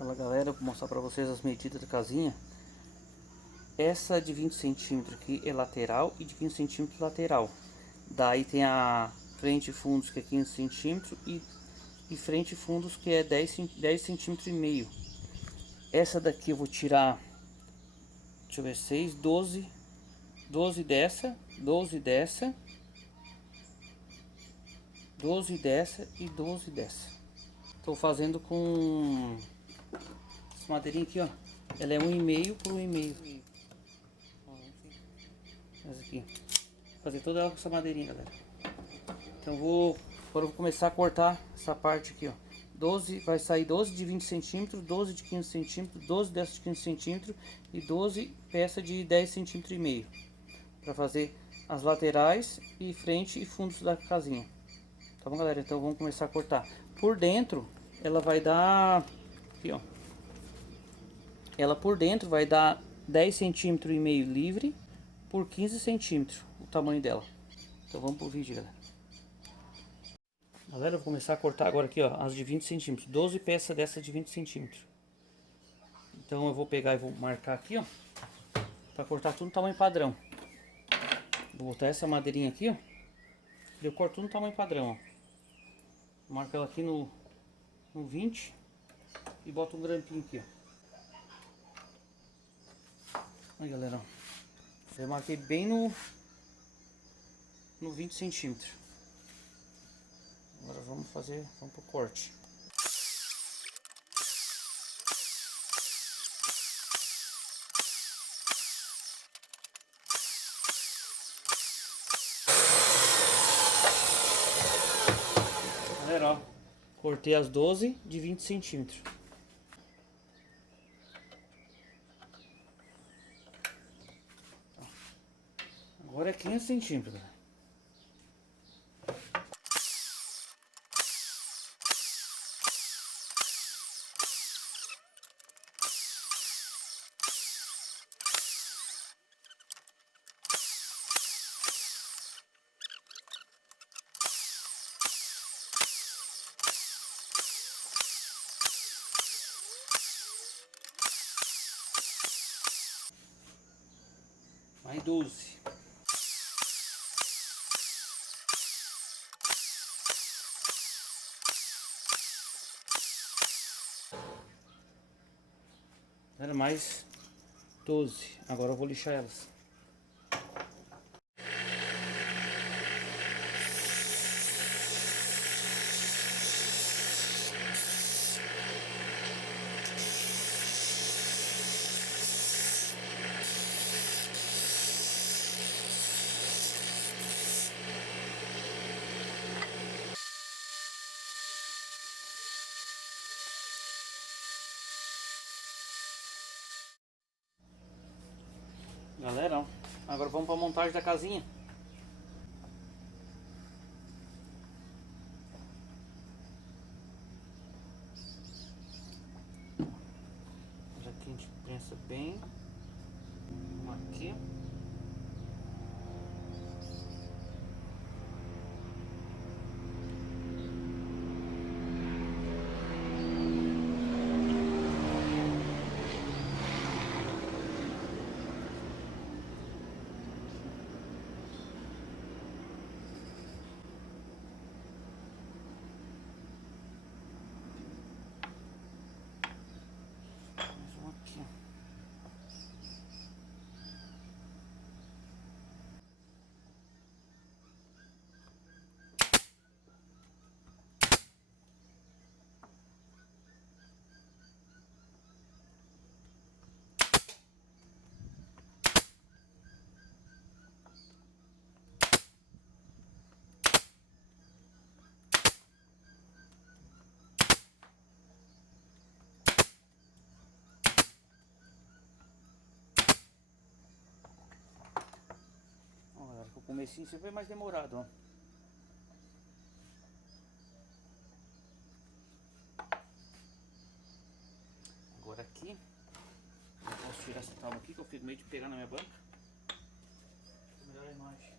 Fala galera, vou mostrar para vocês as medidas da casinha. Essa de 20 centímetros aqui é lateral e de 15 centímetros lateral. Daí tem a frente e fundos que é 15 centímetros e frente e fundos que é 10 centímetros e meio. Essa daqui eu vou tirar, deixa eu ver, 6, 12, 12 dessa, 12 dessa, 12 dessa e 12 dessa. Estou fazendo com essa madeirinha aqui, ó. Ela é 1,5 por 1,5. Essa aqui. Vou fazer toda ela com essa madeirinha, galera. Então agora eu vou começar a cortar essa parte aqui, ó. 12, vai sair 12 de 20 centímetros, 12 de 15 centímetros, 12 dessas de 15 centímetros e 12 peças de 10 centímetros e meio. Para fazer as laterais e frente e fundos da casinha. Tá bom, galera? Então vamos começar a cortar. Por dentro, ela vai dar... Aqui, ó. Ela por dentro vai dar 10 centímetros e meio livre por 15 centímetros, o tamanho dela. Então vamos pro vídeo, galera. Galera, eu vou começar a cortar agora aqui, ó, as de 20 centímetros. 12 peças dessa de 20 centímetros. Então eu vou pegar e vou marcar aqui, ó, pra cortar tudo no tamanho padrão. Vou botar essa madeirinha aqui, ó. Eu corto tudo no tamanho padrão, ó. Marco ela aqui no 20 e boto um grampinho aqui, ó. Aí, galera, ó. Eu marquei bem no 20 centímetros. Agora vamos pro corte. Galera, ó, cortei as 12 de 20 centímetros. Agora é 15 centímetros, galera. Mais 12. Era mais 12. Agora eu vou lixar elas. Galera, ó, agora vamos para a montagem da casinha. Já que a gente pensa bem. Uma aqui. Mais uma aqui. Ó, galera, que o comecinho sempre é mais demorado, ó. Agora aqui, eu posso tirar essa tábua aqui que eu fico meio de pegar na minha banca. Melhor a imagem.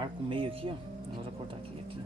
marco o meio aqui, ó. Nós vamos cortar aqui e aqui.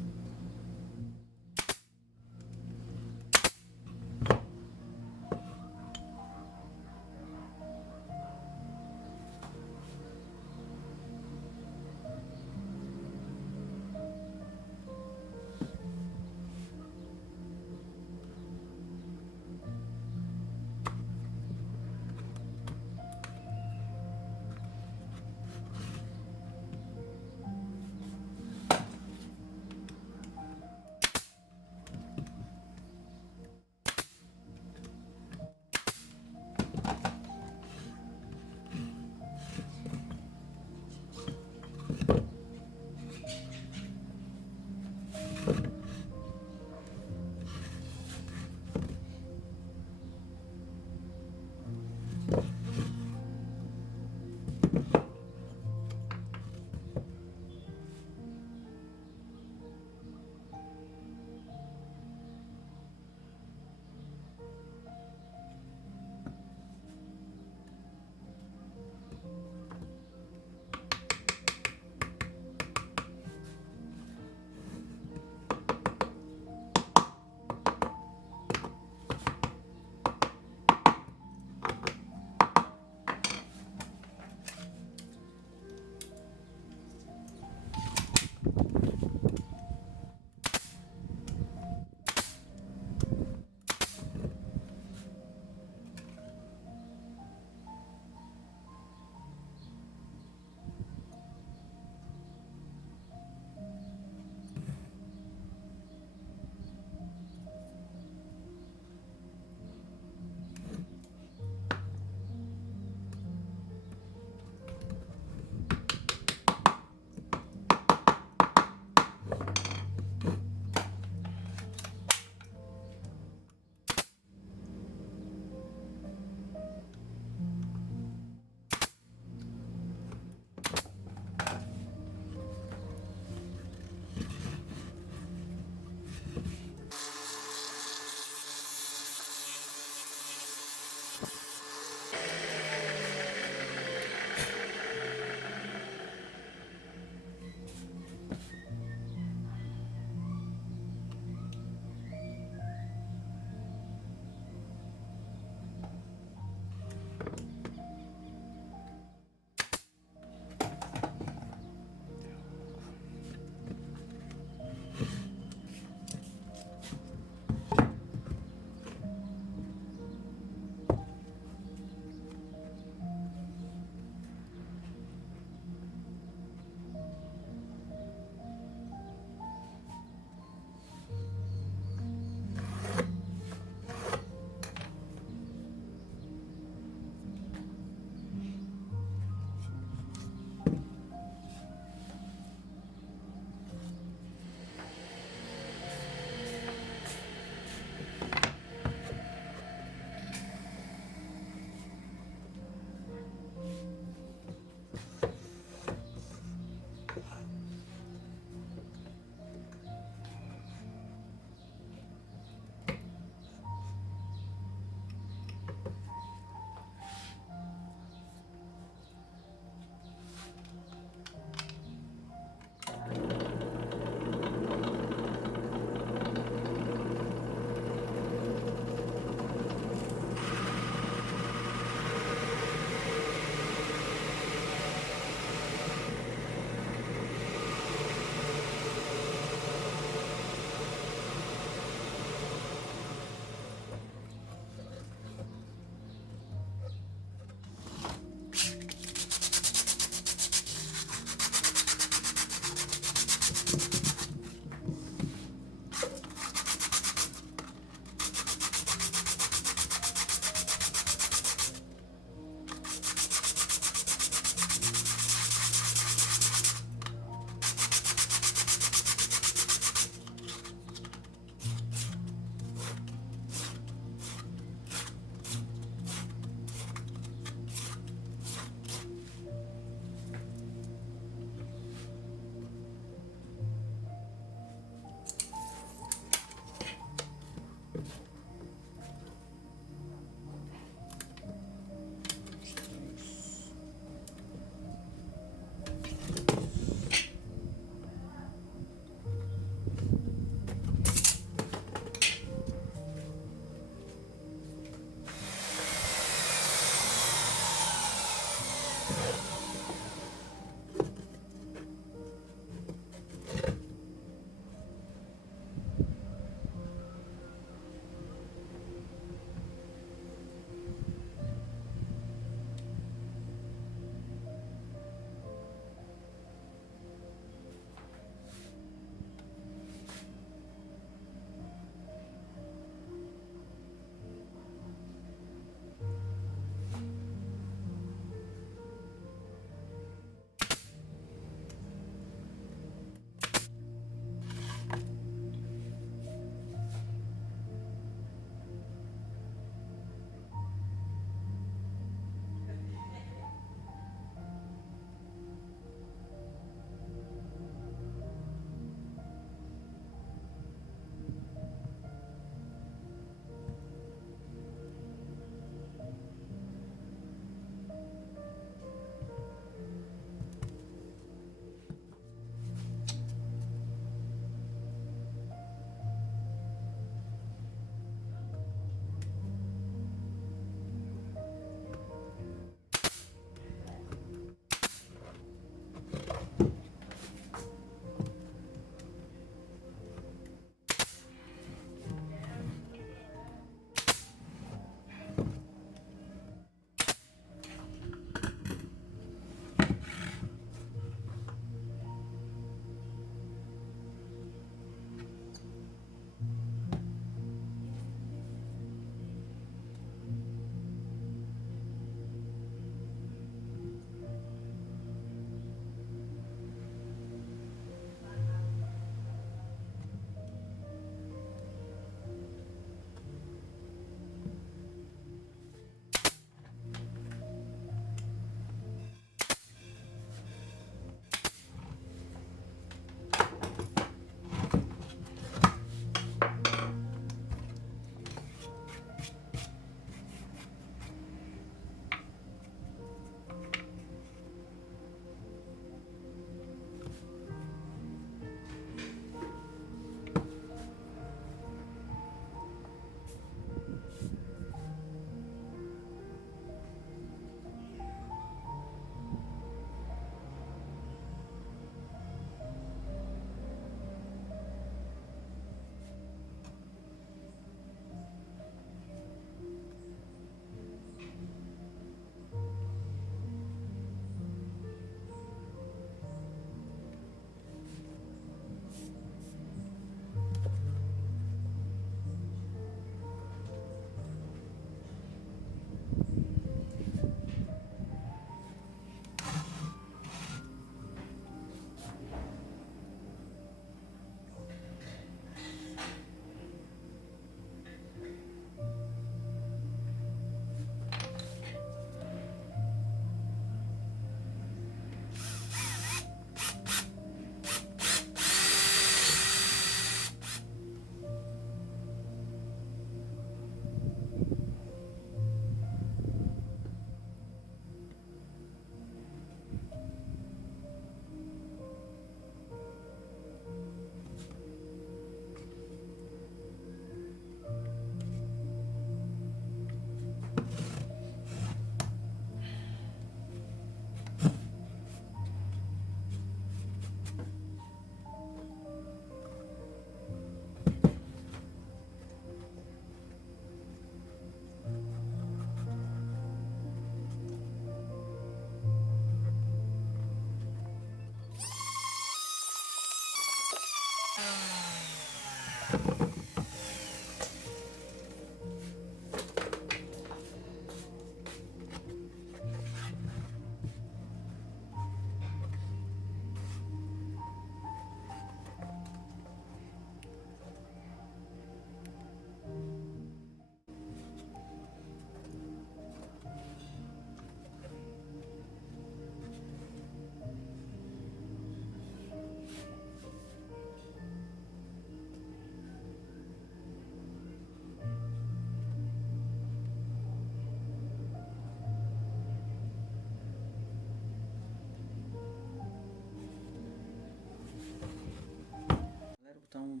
Galera, botar um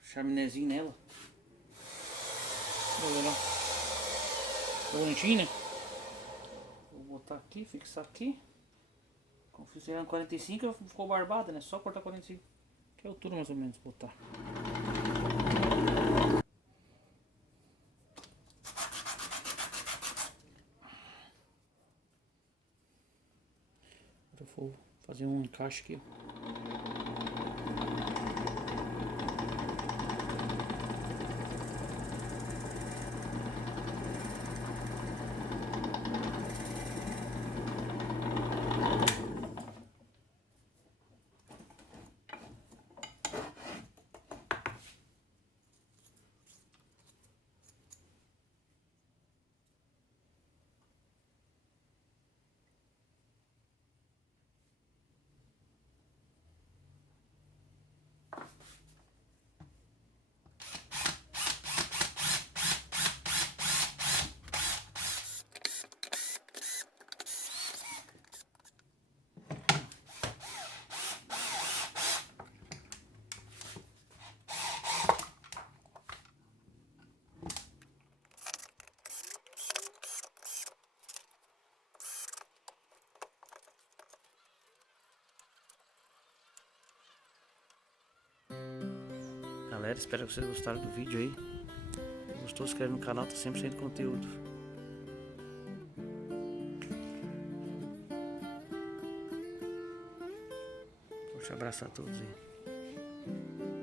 chaminézinho nela. Olha lá. Tá bonitinho, né? Vou botar aqui, fixar aqui. Como fizeram 45, ficou barbada, né? Só cortar 45. Que altura mais ou menos botar. Agora eu vou fazer um encaixe aqui, ó. Galera, espero que vocês gostaram do vídeo aí. Se gostou, se inscreve no canal, tá sempre saindo conteúdo. Forte abraço a todos aí.